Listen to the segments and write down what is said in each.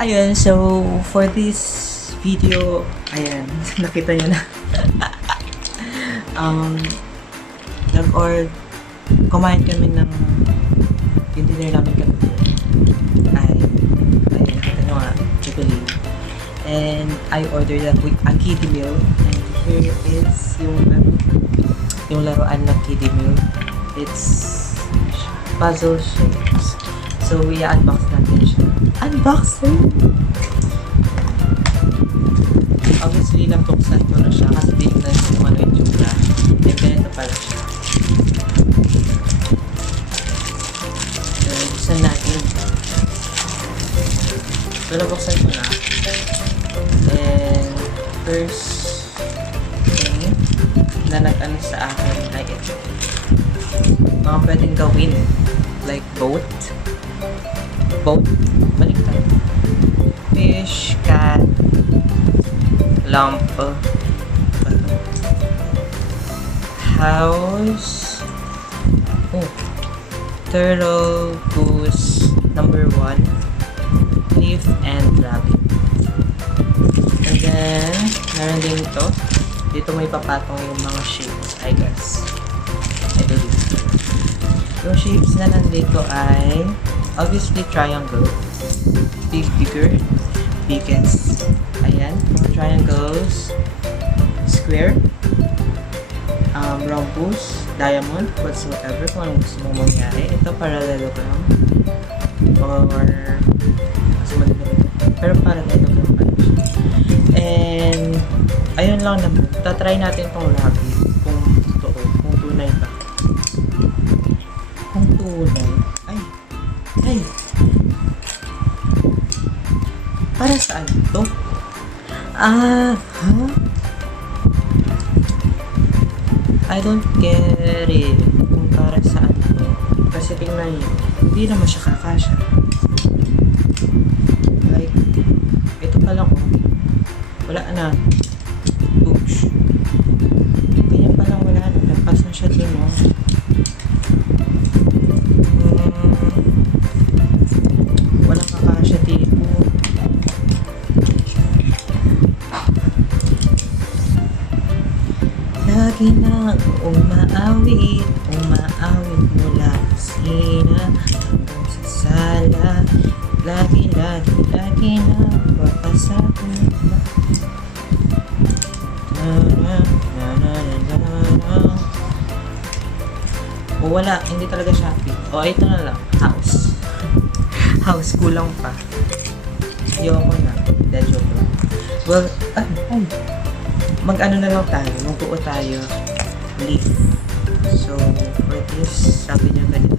Ayun, so for this video, ayan, nakita nyo na. um, kumain kami ng yung dinner namin kami. Ayun, nakita nyo nga, chocolate. And I ordered a kiddie meal. And here is yung laruan ng kiddie meal. It's puzzle shapes. So, i-unbox natin siya. Unboxing! Obviously, nabuksan ko na siya kasi tinignan ko kung ano yung tsura. And ganito pala siya. So, buksan natin. So, nabuksan ko na. And, first thing na nag-ano sa akin ay ito. Mga pwedeng gawin. Like boat, baliktad, fish, cat, lamp, house, turtle, goose, number 1, leaf, and rabbit. And then, meron din ito. Dito may papatong yung mga shapes, I guess. I believe. Yung shapes na nandito ay obviously triangle, bigger, biggest, ayan, mga triangles, square, rhombus, diamond, whatsoever, kung anong gusto mong mangyari. Ito parallelogram, or pero parallelogram pa rin siya. And ayun lang naman, tatry natin itong rabbit kung totoo, kung tunay ba. Kung tunay. Ay. Para saan to? I don't get it. Kung para saan to. Kasi tingnan niyo, hindi naman siya kakasya. Like, ito pa lang wala na. Oops. Kaya pa lang wala na. Nagpas na siya din, no? Walang kakasya dito. Lagi na umaawit mula kusina hanggang sa sala. Lagi na papasakot na. O wala, hindi talaga Shopee. O ito na lang, house. House, kulang pa. Ayoko na. That joke lang. Well, mag-ano na lang tayo. Magbuo tayo. Leaf. So, for this, sabi niya ganito.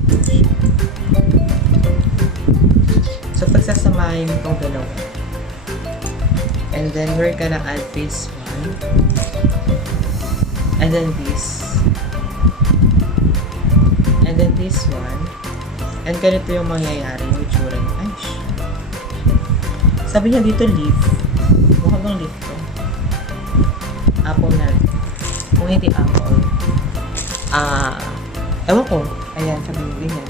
So, pagsasamahin itong dalawa. And then, we're gonna add this one. And then this. And then this one. And ganito yung mangyayari. Yung itsura niya. Ay, sabi niya dito leaf. Mukha bang leaf to? Apple na. Kung hindi apple. Ewan ko. Ayan, sabi niya ganyan.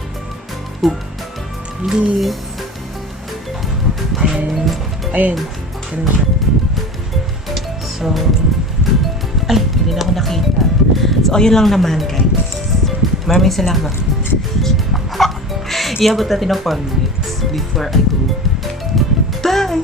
Leaf. And, ayan. Ganun siya. So, ay, hindi na ako nakita. So, ayun lang naman, guys. Maraming salamat. Iabot natin ng 4 minutes before I go. Bye!